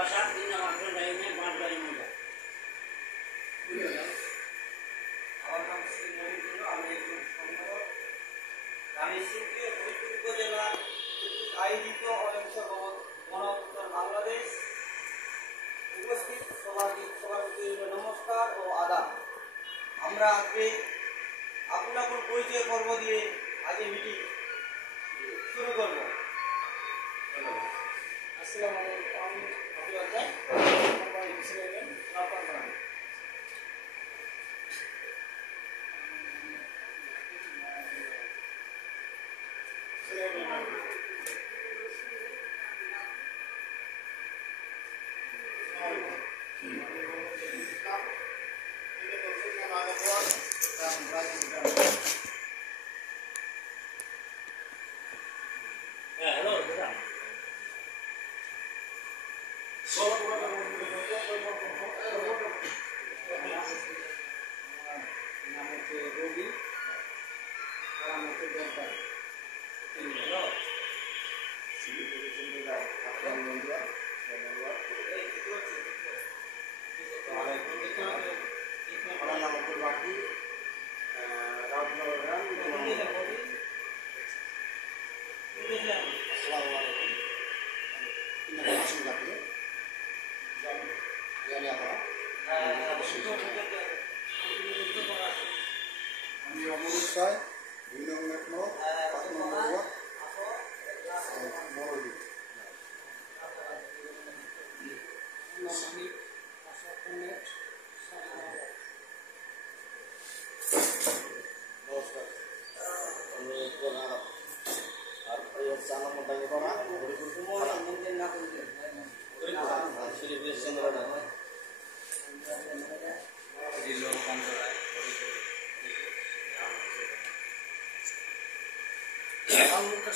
আমার নাম শ্রী মহিউদ্দিন, আমি একজন সংগঠক। আমি সিপিএ ফরিদপুর উপজেলা আয়োজিত অহিংস গণ অভ্যুত্থান বাংলাদেশ উপস্থিত সভাপতি নমস্কার ও আদাব। আমরা আজকে আপন আপন পরিচয় পর্ব দিয়ে আজকে মিটিং শুরু করব। আসসালামু আলাইকুম, আমি আব্দুল রাজ্জাক, আমি অমরুদ রায়, 2 নং মেট্রো, 5 নম্বর ওয়ার্ড, মরলি। নমস্কার, আমি আর হচ্ছে আমার মোটামুটি করা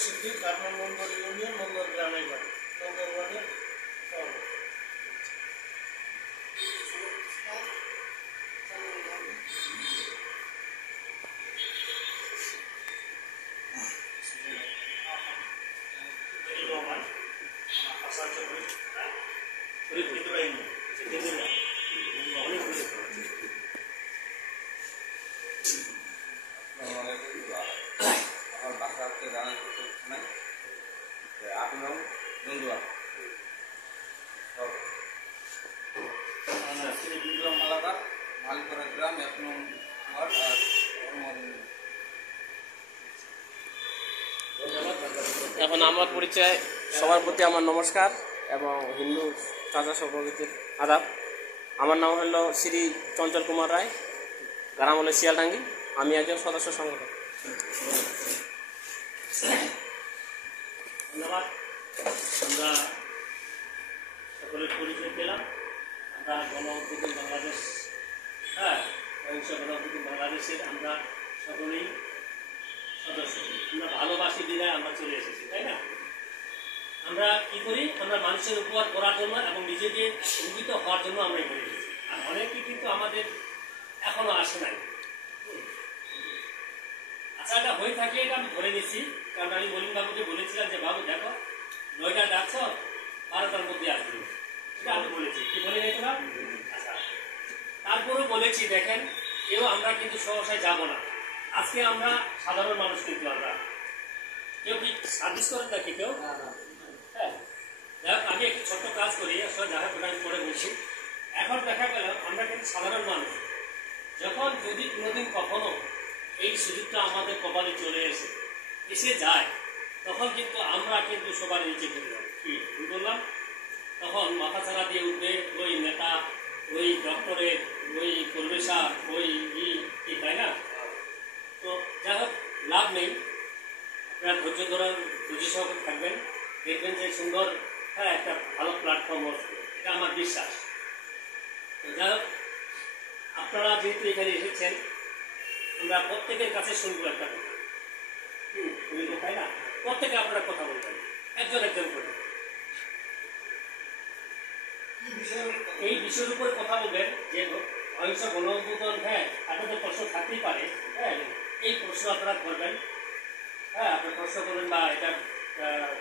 সিদ্দিক, 8 নম্বর ইউনিয়ন, মঙ্গল গ্রামে বাড়ি, মঙ্গল ওয়ার্ডে। এখন আমার পরিচয়, সবার প্রতি আমার নমস্কার এবং হিন্দু চাচা সভাপতির আদাব। আমার নাম হলো শ্রী চঞ্চল কুমার রায়, গ্রাম হলো শিয়ালডাঙ্গি। আমি একজন সদস্য সংগঠক। ধন্যবাদ। আমরা সকলের পরিচয় পেলাম। আমরা গণ অভ্যুত্থান বাংলাদেশ, অহিংস গণ অভ্যুত্থান বাংলাদেশের আমরা সকলেই সদস্য। আমরা ভালোবাসি দিনে আমরা চলে এসেছি, তাই না? আমরা কি করি? আমরা মানুষের উপকার করার জন্য এবং নিজেকে উন্নীত হওয়ার জন্য আমরা করে এসেছি। আর অনেকেই কিন্তু আমাদের এখনো আসে নাই। আচ্ছা, এটা হয়ে থাকে, এটা আমি ধরে নিচ্ছি, কারণ আমি মলিন বাবুকে বলেছিলাম যে বাবু দেখো 9টায় ডাকছ, 12টার মধ্যে আসবে, এটা আমি বলেছি। কি বলে গেছিলাম? আচ্ছা, তারপরেও বলেছি দেখেন, কেউ আমরা কিন্তু সহসায় যাব না। আজকে আমরা সাধারণ মানুষ, কিন্তু আমরা কেউ কি সার্ভিস করেন নাকি কেউ? হ্যাঁ, দেখ আমি একটু ছোট্ট কাজ করি, আসলে যারা আমি পরে বলছি। এখন দেখা গেল আমরা কিন্তু সাধারণ মানুষ। যখন যদি কোনোদিন কখনো এই সুযোগটা আমাদের কপালে চলে এসে যায়, তখন কিন্তু আমরা কিন্তু সবার নিচে করে যাই। কি বললাম? তখন মাথা ছাড়া দিয়ে উঠবে ওই নেতা, ওই ডক্টরের, ওই প্রফেসর, ওই ই, তাই না? তো যাই হোক, লাভ নেই। আপনারা ধৈর্য ধরার ধৈর্য সহকারে থাকবেন, দেখবেন যে সুন্দর একটা ভালো প্ল্যাটফর্ম আসবে, এটা আমার বিশ্বাস। তো যাই হোক, আপনারা যেহেতু এখানে এসেছেন, আমরা প্রত্যেকের কাছে শুনবো একটা কথা। শুনবো, তাই না? প্রত্যেকে আপনারা কথা বলবেন, একজন একজন করে। এই বিষয়ের উপরে কথা বলবেন যে অহিংস গণ অভ্যুত্থান, আপনাদের প্রশ্ন থাকতেই পারে। এই প্রশ্ন আপনারা করবেন। আপনার প্রশ্ন করবেন বা এটা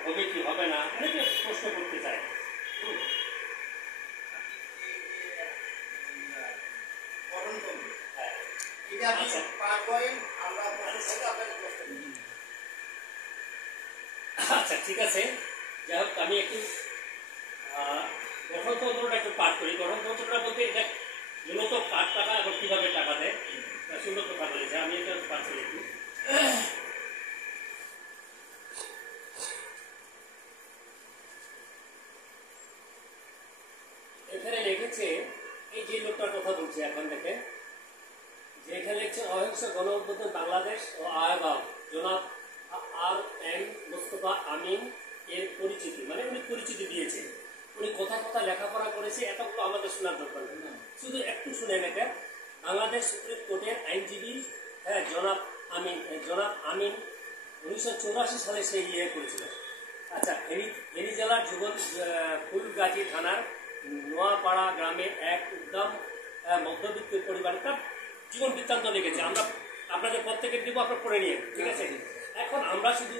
হবে কি হবে না, অনেকে প্রশ্ন করতে চায়। খাঁটি আচ্ছা। পাঠ করেন, আমরা আপনাদের সাথে আপনাদের কষ্ট করি। আচ্ছা ঠিক আছে, যাই হোক আমি একটু গঠনতন্ত্রটা একটু পাঠ করি। গঠনতন্ত্রটা বলতে এটা মূলত কার টাকা এবং কীভাবে টাকা দেয় সুন্দর কথা বলেছে, আমি এটা পাঠ করি একটু। এখানে লিখেছে, এই যে লোকটার কথা বলছি এখন থেকে, যে এখানে লিখছে অহিংস গণ অভ্যুত্থান বাংলাদেশ ও আহ্বায়ক জনাব আর.এম. মোস্তফা আমিন এর পরিচিতি, মানে উনি পরিচিতি দিয়েছে, উনি কোথায় কোথায় লেখাপড়া করেছে এতগুলো আমাদের শোনার দরকার নেই, শুধু একটু শুনে এটা। বাংলাদেশ সুপ্রিম কোর্টের আইনজীবী, হ্যাঁ, জনাব আমিন 1984 সালে সে করেছিল। আচ্ছা, ফেনী জেলার ফুলগাজী থানার নোয়াপাড়া গ্রামে এক উদ্যম মধ্যবিত্ত পরিবার, তার জীবন বৃত্তান্ত লিখেছে। আমরা আপনাদের প্রত্যেকের দিব, আপনার পড়ে নিয়ে, ঠিক আছে। এখন আমরা শুধু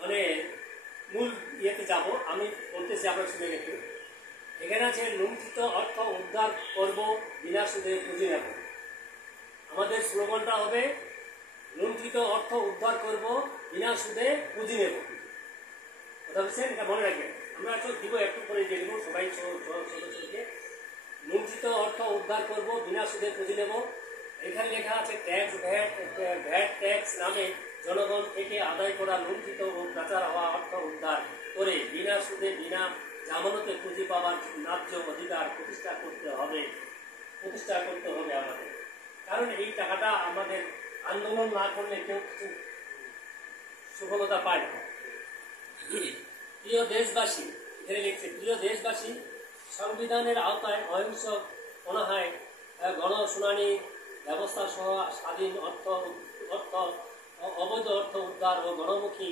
মানে মূল ইয়েতে যাব, আমি বলতেছি, আপনারা শুনে দেখুন। এখানে আছে লুণ্ঠিত অর্থ উদ্ধার করব, বিনা সুদে পুঁজি নেব। আমাদের স্লোগানটা হবে লুণ্ঠিত অর্থ উদ্ধার করব, বিনা সুদে পুঁজি নেব। কথা বলছেন, এটা মনে রাখবেন। আমরা দিব একটু করে দিয়ে দেবো সবাই ছোটকে। লুণ্ঠিত অর্থ উদ্ধার করব, বিনা সুদে পুঁজি নেব। এখানে লেখা আছে ভ্যাট ট্যাক্স নামে জনগণ থেকে আদায় করা লুণ্ঠিত ও পাচার হওয়া অর্থ উদ্ধার করে বিনা সুদে বিনা জামানতে পুঁজি পাওয়ার ন্যায্য অধিকার প্রতিষ্ঠা করতে হবে আমাদের। কারণ এই টাকাটা আমাদের আন্দোলন না করলে কেউ কিছু সফলতা পায় না। প্রিয় দেশবাসী, এখানে লিখছে, প্রিয় দেশবাসী, সংবিধানের আওতায় অহিংস অনাহায় গণশুনানি ব্যবস্থা সহ স্বাধীন অবৈধ অর্থ উদ্ধার ও গণমুখী